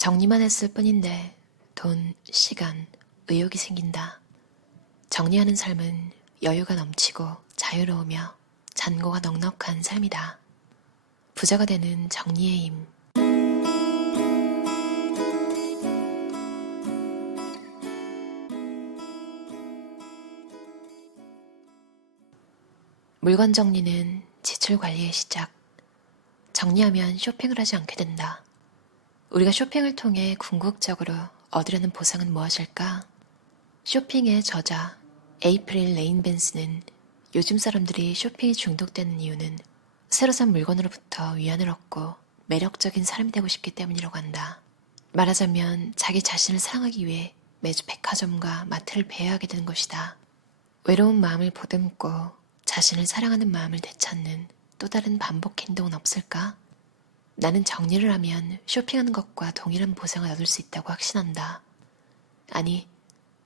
정리만 했을 뿐인데 돈, 시간, 의욕이 생긴다. 정리하는 삶은 여유가 넘치고 자유로우며 잔고가 넉넉한 삶이다. 부자가 되는 정리의 힘. 물건 정리는 지출 관리의 시작. 정리하면 쇼핑을 하지 않게 된다. 우리가 쇼핑을 통해 궁극적으로 얻으려는 보상은 무엇일까? 쇼핑의 저자 에이프릴 레인 벤스는 요즘 사람들이 쇼핑에 중독되는 이유는 새로 산 물건으로부터 위안을 얻고 매력적인 사람이 되고 싶기 때문이라고 한다. 말하자면 자기 자신을 사랑하기 위해 매주 백화점과 마트를 배회하게 되는 것이다. 외로운 마음을 보듬고 자신을 사랑하는 마음을 되찾는 또 다른 반복 행동은 없을까? 나는 정리를 하면 쇼핑하는 것과 동일한 보상을 얻을 수 있다고 확신한다. 아니,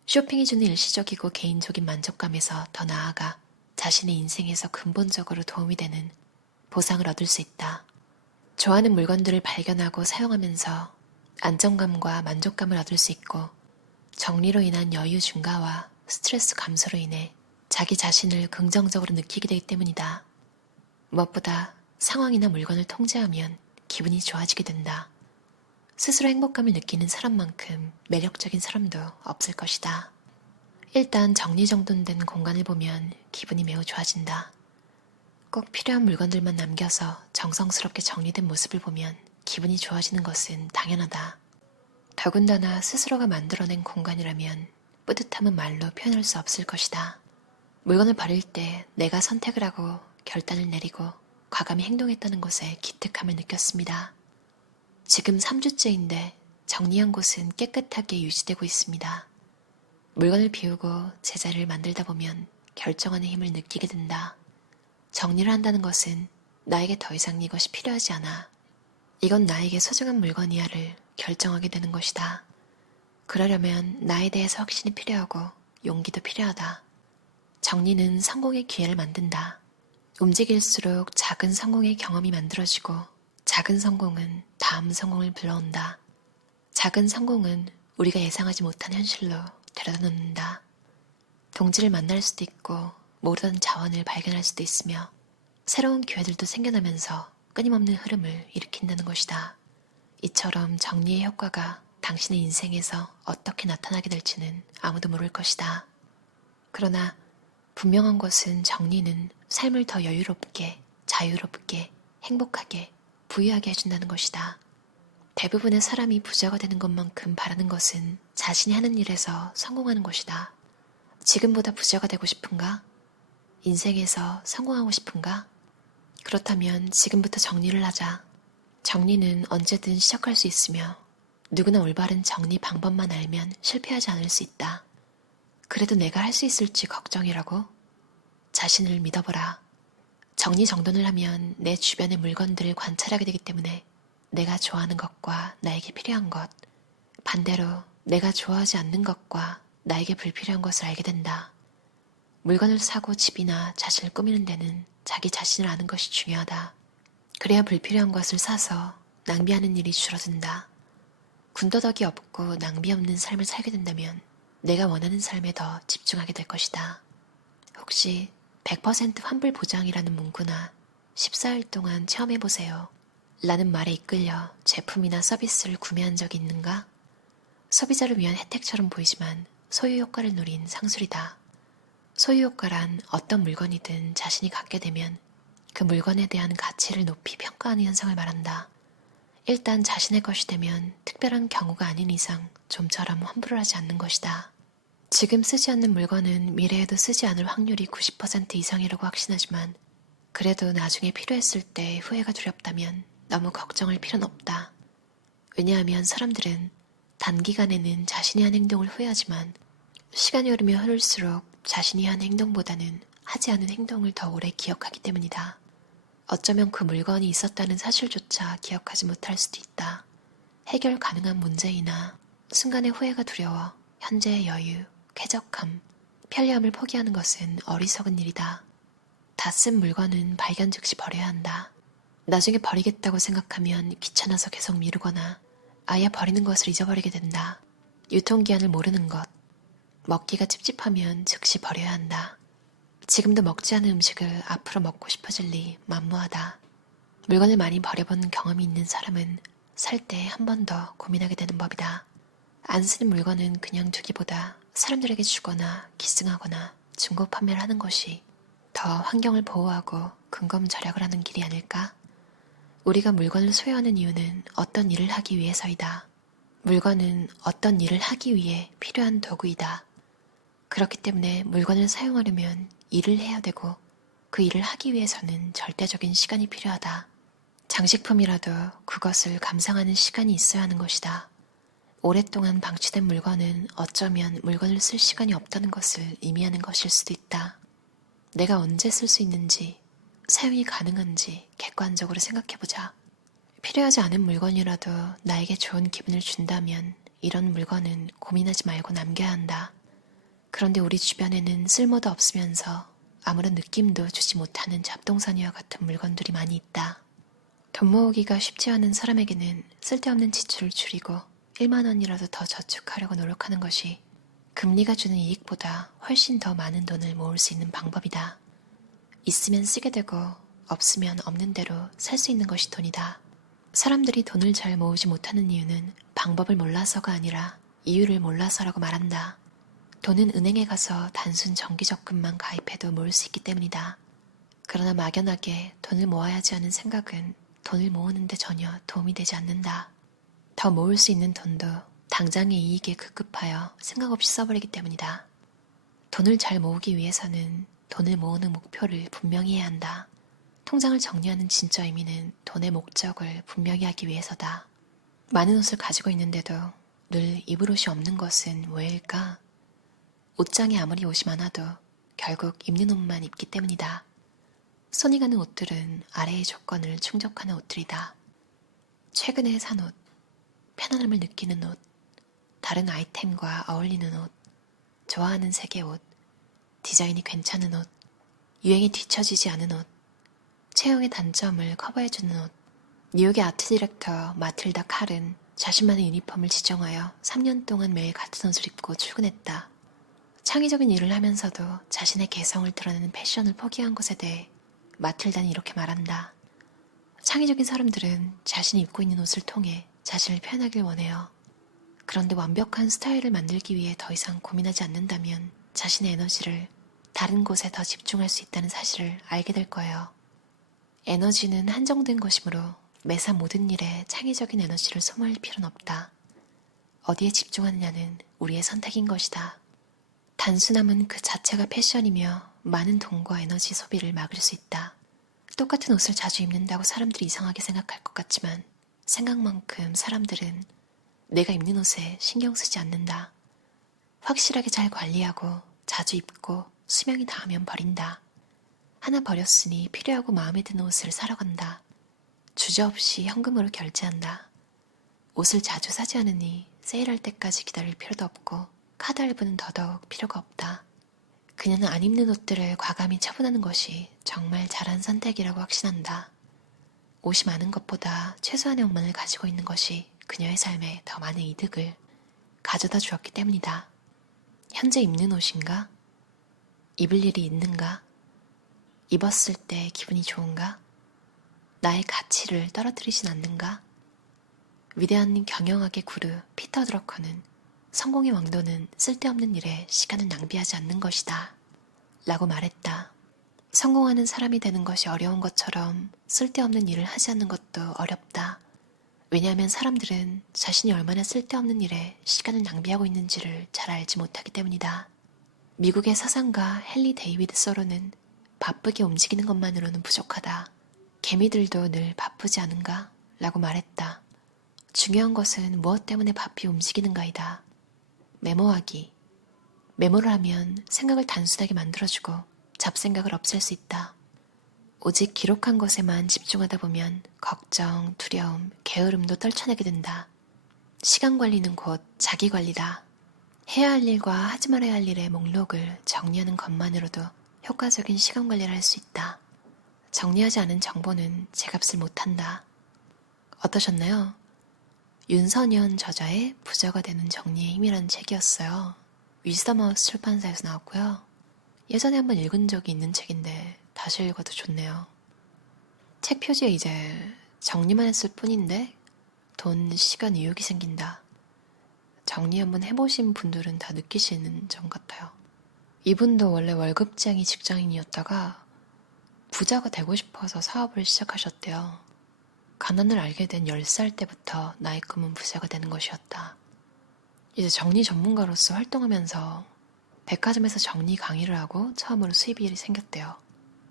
쇼핑이 주는 일시적이고 개인적인 만족감에서 더 나아가 자신의 인생에서 근본적으로 도움이 되는 보상을 얻을 수 있다. 좋아하는 물건들을 발견하고 사용하면서 안정감과 만족감을 얻을 수 있고 정리로 인한 여유 증가와 스트레스 감소로 인해 자기 자신을 긍정적으로 느끼게 되기 때문이다. 무엇보다 상황이나 물건을 통제하면 기분이 좋아지게 된다. 스스로 행복감을 느끼는 사람만큼 매력적인 사람도 없을 것이다. 일단 정리정돈된 공간을 보면 기분이 매우 좋아진다. 꼭 필요한 물건들만 남겨서 정성스럽게 정리된 모습을 보면 기분이 좋아지는 것은 당연하다. 더군다나 스스로가 만들어낸 공간이라면 뿌듯함은 말로 표현할 수 없을 것이다. 물건을 버릴 때 내가 선택을 하고 결단을 내리고 과감히 행동했다는 것에 기특함을 느꼈습니다. 지금 3주째인데 정리한 곳은 깨끗하게 유지되고 있습니다. 물건을 비우고 제자리를 만들다 보면 결정하는 힘을 느끼게 된다. 정리를 한다는 것은 나에게 더 이상 이것이 필요하지 않아. 이건 나에게 소중한 물건이야를 결정하게 되는 것이다. 그러려면 나에 대해서 확신이 필요하고 용기도 필요하다. 정리는 성공의 기회를 만든다. 움직일수록 작은 성공의 경험이 만들어지고 작은 성공은 다음 성공을 불러온다. 작은 성공은 우리가 예상하지 못한 현실로 데려다 놓는다. 동지를 만날 수도 있고 모르던 자원을 발견할 수도 있으며 새로운 기회들도 생겨나면서 끊임없는 흐름을 일으킨다는 것이다. 이처럼 정리의 효과가 당신의 인생에서 어떻게 나타나게 될지는 아무도 모를 것이다. 그러나 분명한 것은 정리는 삶을 더 여유롭게, 자유롭게, 행복하게, 부유하게 해준다는 것이다. 대부분의 사람이 부자가 되는 것만큼 바라는 것은 자신이 하는 일에서 성공하는 것이다. 지금보다 부자가 되고 싶은가? 인생에서 성공하고 싶은가? 그렇다면 지금부터 정리를 하자. 정리는 언제든 시작할 수 있으며 누구나 올바른 정리 방법만 알면 실패하지 않을 수 있다. 그래도 내가 할 수 있을지 걱정이라고? 자신을 믿어보라. 정리정돈을 하면 내 주변의 물건들을 관찰하게 되기 때문에 내가 좋아하는 것과 나에게 필요한 것, 반대로 내가 좋아하지 않는 것과 나에게 불필요한 것을 알게 된다. 물건을 사고 집이나 자신을 꾸미는 데는 자기 자신을 아는 것이 중요하다. 그래야 불필요한 것을 사서 낭비하는 일이 줄어든다. 군더더기 없고 낭비 없는 삶을 살게 된다면 내가 원하는 삶에 더 집중하게 될 것이다. 혹시 100% 환불 보장이라는 문구나 14일 동안 체험해보세요 라는 말에 이끌려 제품이나 서비스를 구매한 적이 있는가? 소비자를 위한 혜택처럼 보이지만 소유 효과를 노린 상술이다. 소유 효과란 어떤 물건이든 자신이 갖게 되면 그 물건에 대한 가치를 높이 평가하는 현상을 말한다. 일단 자신의 것이 되면 특별한 경우가 아닌 이상 좀처럼 환불을 하지 않는 것이다. 지금 쓰지 않는 물건은 미래에도 쓰지 않을 확률이 90% 이상이라고 확신하지만 그래도 나중에 필요했을 때 후회가 두렵다면 너무 걱정할 필요는 없다. 왜냐하면 사람들은 단기간에는 자신이 한 행동을 후회하지만 시간이 흐르며 흐를수록 자신이 한 행동보다는 하지 않은 행동을 더 오래 기억하기 때문이다. 어쩌면 그 물건이 있었다는 사실조차 기억하지 못할 수도 있다. 해결 가능한 문제이나 순간의 후회가 두려워 현재의 여유, 쾌적함, 편리함을 포기하는 것은 어리석은 일이다. 다 쓴 물건은 발견 즉시 버려야 한다. 나중에 버리겠다고 생각하면 귀찮아서 계속 미루거나 아예 버리는 것을 잊어버리게 된다. 유통기한을 모르는 것. 먹기가 찝찝하면 즉시 버려야 한다. 지금도 먹지 않은 음식을 앞으로 먹고 싶어질 리 만무하다. 물건을 많이 버려본 경험이 있는 사람은 살 때 한 번 더 고민하게 되는 법이다. 안 쓰는 물건은 그냥 두기보다 사람들에게 주거나 기증하거나 중고 판매를 하는 것이 더 환경을 보호하고 근검 절약을 하는 길이 아닐까? 우리가 물건을 소유하는 이유는 어떤 일을 하기 위해서이다. 물건은 어떤 일을 하기 위해 필요한 도구이다. 그렇기 때문에 물건을 사용하려면 일을 해야 되고 그 일을 하기 위해서는 절대적인 시간이 필요하다. 장식품이라도 그것을 감상하는 시간이 있어야 하는 것이다. 오랫동안 방치된 물건은 어쩌면 물건을 쓸 시간이 없다는 것을 의미하는 것일 수도 있다. 내가 언제 쓸 수 있는지, 사용이 가능한지 객관적으로 생각해보자. 필요하지 않은 물건이라도 나에게 좋은 기분을 준다면 이런 물건은 고민하지 말고 남겨야 한다. 그런데 우리 주변에는 쓸모도 없으면서 아무런 느낌도 주지 못하는 잡동사니와 같은 물건들이 많이 있다. 돈 모으기가 쉽지 않은 사람에게는 쓸데없는 지출을 줄이고 1만 원이라도 더 저축하려고 노력하는 것이 금리가 주는 이익보다 훨씬 더 많은 돈을 모을 수 있는 방법이다. 있으면 쓰게 되고 없으면 없는 대로 살 수 있는 것이 돈이다. 사람들이 돈을 잘 모으지 못하는 이유는 방법을 몰라서가 아니라 이유를 몰라서라고 말한다. 돈은 은행에 가서 단순 정기적금만 가입해도 모을 수 있기 때문이다. 그러나 막연하게 돈을 모아야지 하는 생각은 돈을 모으는데 전혀 도움이 되지 않는다. 더 모을 수 있는 돈도 당장의 이익에 급급하여 생각 없이 써버리기 때문이다. 돈을 잘 모으기 위해서는 돈을 모으는 목표를 분명히 해야 한다. 통장을 정리하는 진짜 의미는 돈의 목적을 분명히 하기 위해서다. 많은 옷을 가지고 있는데도 늘 입을 옷이 없는 것은 왜일까? 옷장에 아무리 옷이 많아도 결국 입는 옷만 입기 때문이다. 손이 가는 옷들은 아래의 조건을 충족하는 옷들이다. 최근에 산 옷, 편안함을 느끼는 옷, 다른 아이템과 어울리는 옷, 좋아하는 색의 옷, 디자인이 괜찮은 옷, 유행에 뒤처지지 않은 옷, 체형의 단점을 커버해주는 옷. 뉴욕의 아트 디렉터 마틸다 칼은 자신만의 유니폼을 지정하여 3년 동안 매일 같은 옷을 입고 출근했다. 창의적인 일을 하면서도 자신의 개성을 드러내는 패션을 포기한 것에 대해 마틸다는 이렇게 말한다. 창의적인 사람들은 자신이 입고 있는 옷을 통해 자신을 표현하길 원해요. 그런데 완벽한 스타일을 만들기 위해 더 이상 고민하지 않는다면 자신의 에너지를 다른 곳에 더 집중할 수 있다는 사실을 알게 될 거예요. 에너지는 한정된 것이므로 매사 모든 일에 창의적인 에너지를 소모할 필요는 없다. 어디에 집중하느냐는 우리의 선택인 것이다. 단순함은 그 자체가 패션이며 많은 돈과 에너지 소비를 막을 수 있다. 똑같은 옷을 자주 입는다고 사람들이 이상하게 생각할 것 같지만 생각만큼 사람들은 내가 입는 옷에 신경 쓰지 않는다. 확실하게 잘 관리하고 자주 입고 수명이 닿으면 버린다. 하나 버렸으니 필요하고 마음에 드는 옷을 사러 간다. 주저없이 현금으로 결제한다. 옷을 자주 사지 않으니 세일할 때까지 기다릴 필요도 없고 카드 할부는 더더욱 필요가 없다. 그녀는 안 입는 옷들을 과감히 처분하는 것이 정말 잘한 선택이라고 확신한다. 옷이 많은 것보다 최소한의 옷만을 가지고 있는 것이 그녀의 삶에 더 많은 이득을 가져다 주었기 때문이다. 현재 입는 옷인가? 입을 일이 있는가? 입었을 때 기분이 좋은가? 나의 가치를 떨어뜨리진 않는가? 위대한 경영학의 구루 피터 드러커는 성공의 왕도는 쓸데없는 일에 시간을 낭비하지 않는 것이다 라고 말했다. 성공하는 사람이 되는 것이 어려운 것처럼 쓸데없는 일을 하지 않는 것도 어렵다. 왜냐하면 사람들은 자신이 얼마나 쓸데없는 일에 시간을 낭비하고 있는지를 잘 알지 못하기 때문이다. 미국의 사상가 헨리 데이비드 소로는 바쁘게 움직이는 것만으로는 부족하다. 개미들도 늘 바쁘지 않은가? 라고 말했다. 중요한 것은 무엇 때문에 바삐 움직이는가이다. 메모하기. 메모를 하면 생각을 단순하게 만들어주고 잡생각을 없앨 수 있다. 오직 기록한 것에만 집중하다 보면 걱정, 두려움, 게으름도 떨쳐내게 된다. 시간 관리는 곧 자기 관리다. 해야 할 일과 하지 말아야 할 일의 목록을 정리하는 것만으로도 효과적인 시간 관리를 할 수 있다. 정리하지 않은 정보는 제값을 못한다. 어떠셨나요? 윤선현 저자의 부자가 되는 정리의 힘이라는 책이었어요. 위즈덤하우스 출판사에서 나왔고요. 예전에 한번 읽은 적이 있는 책인데 다시 읽어도 좋네요. 책 표지에 이제 정리만 했을 뿐인데 돈, 시간, 의욕이 생긴다. 정리 한번 해보신 분들은 다 느끼시는 점 같아요. 이분도 원래 월급쟁이 직장인이었다가 부자가 되고 싶어서 사업을 시작하셨대요. 가난을 알게 된 10살 때부터 나의 꿈은 부자가 되는 것이었다. 이제 정리 전문가로서 활동하면서 백화점에서 정리 강의를 하고 처음으로 수입이 생겼대요.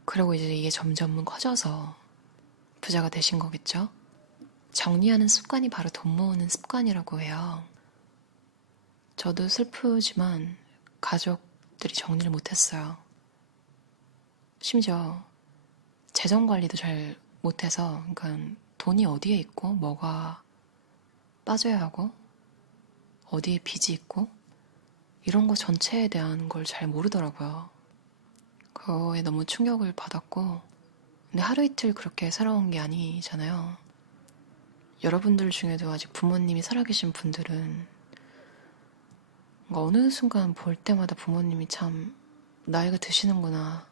그리고 이제 이게 점점 커져서 부자가 되신 거겠죠? 정리하는 습관이 바로 돈 모으는 습관이라고 해요. 저도 슬프지만 가족들이 정리를 못했어요. 심지어 재정 관리도 잘 못해서, 그러니까 돈이 어디에 있고 뭐가 빠져야 하고 어디에 빚이 있고 이런 거 전체에 대한 걸 잘 모르더라고요. 그거에 너무 충격을 받았고, 근데 하루 이틀 그렇게 살아온 게 아니잖아요. 여러분들 중에도 아직 부모님이 살아계신 분들은 어느 순간 볼 때마다 부모님이 참 나이가 드시는구나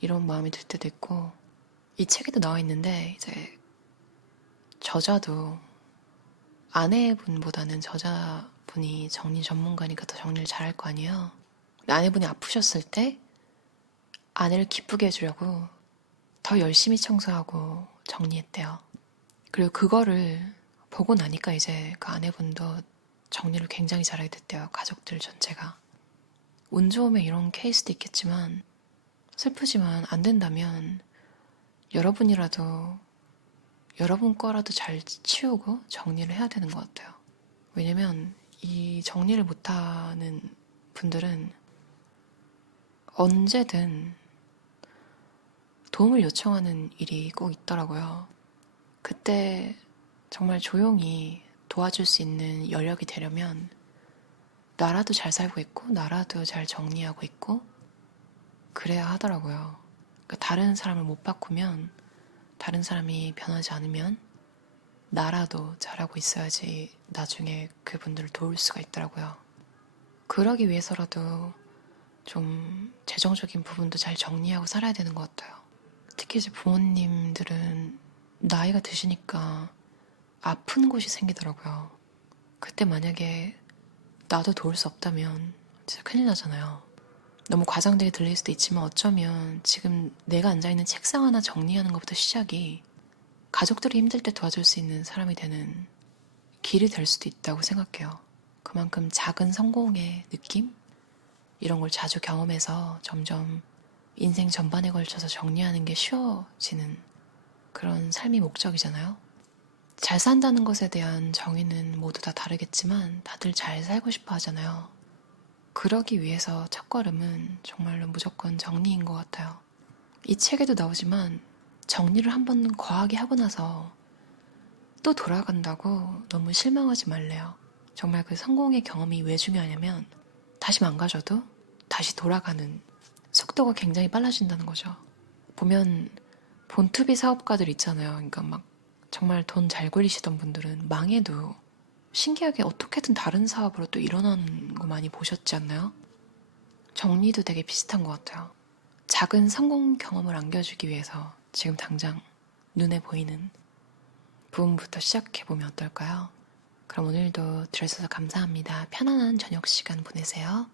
이런 마음이 들 때도 있고, 이 책에도 나와 있는데 이제 저자도 아내분보다는 저자분이 정리 전문가니까 더 정리를 잘할 거 아니에요. 아내분이 아프셨을 때 아내를 기쁘게 해주려고 더 열심히 청소하고 정리했대요. 그리고 그거를 보고 나니까 이제 그 아내분도 정리를 굉장히 잘하게 됐대요. 가족들 전체가. 운 좋으면 이런 케이스도 있겠지만 슬프지만 안 된다면 여러분이라도 여러분 거라도 잘 치우고 정리를 해야 되는 것 같아요. 왜냐면 이 정리를 못하는 분들은 언제든 도움을 요청하는 일이 꼭 있더라고요. 그때 정말 조용히 도와줄 수 있는 여력이 되려면 나라도 잘 살고 있고 나라도 잘 정리하고 있고 그래야 하더라고요. 그러니까 다른 사람을 못 바꾸면, 다른 사람이 변하지 않으면 나라도 잘하고 있어야지 나중에 그분들을 도울 수가 있더라고요. 그러기 위해서라도 좀 재정적인 부분도 잘 정리하고 살아야 되는 것 같아요. 특히 이제 부모님들은 나이가 드시니까 아픈 곳이 생기더라고요. 그때 만약에 나도 도울 수 없다면 진짜 큰일 나잖아요. 너무 과장되게 들릴 수도 있지만 어쩌면 지금 내가 앉아있는 책상 하나 정리하는 것부터 시작이 가족들이 힘들 때 도와줄 수 있는 사람이 되는 길이 될 수도 있다고 생각해요. 그만큼 작은 성공의 느낌? 이런 걸 자주 경험해서 점점 인생 전반에 걸쳐서 정리하는 게 쉬워지는 그런 삶이 목적이잖아요. 잘 산다는 것에 대한 정의는 모두 다 다르겠지만 다들 잘 살고 싶어 하잖아요. 그러기 위해서 첫걸음은 정말로 무조건 정리인 것 같아요. 이 책에도 나오지만 정리를 한번 과하게 하고 나서 또 돌아간다고 너무 실망하지 말래요. 정말 그 성공의 경험이 왜 중요하냐면 다시 망가져도 다시 돌아가는 속도가 굉장히 빨라진다는 거죠. 보면 본투비 사업가들 있잖아요. 그러니까 막 정말 돈 잘 굴리시던 분들은 망해도 신기하게 어떻게든 다른 사업으로 또 일어나는 거 많이 보셨지 않나요? 정리도 되게 비슷한 것 같아요. 작은 성공 경험을 안겨주기 위해서 지금 당장 눈에 보이는 부분부터 시작해보면 어떨까요? 그럼 오늘도 들어주셔서 감사합니다. 편안한 저녁 시간 보내세요.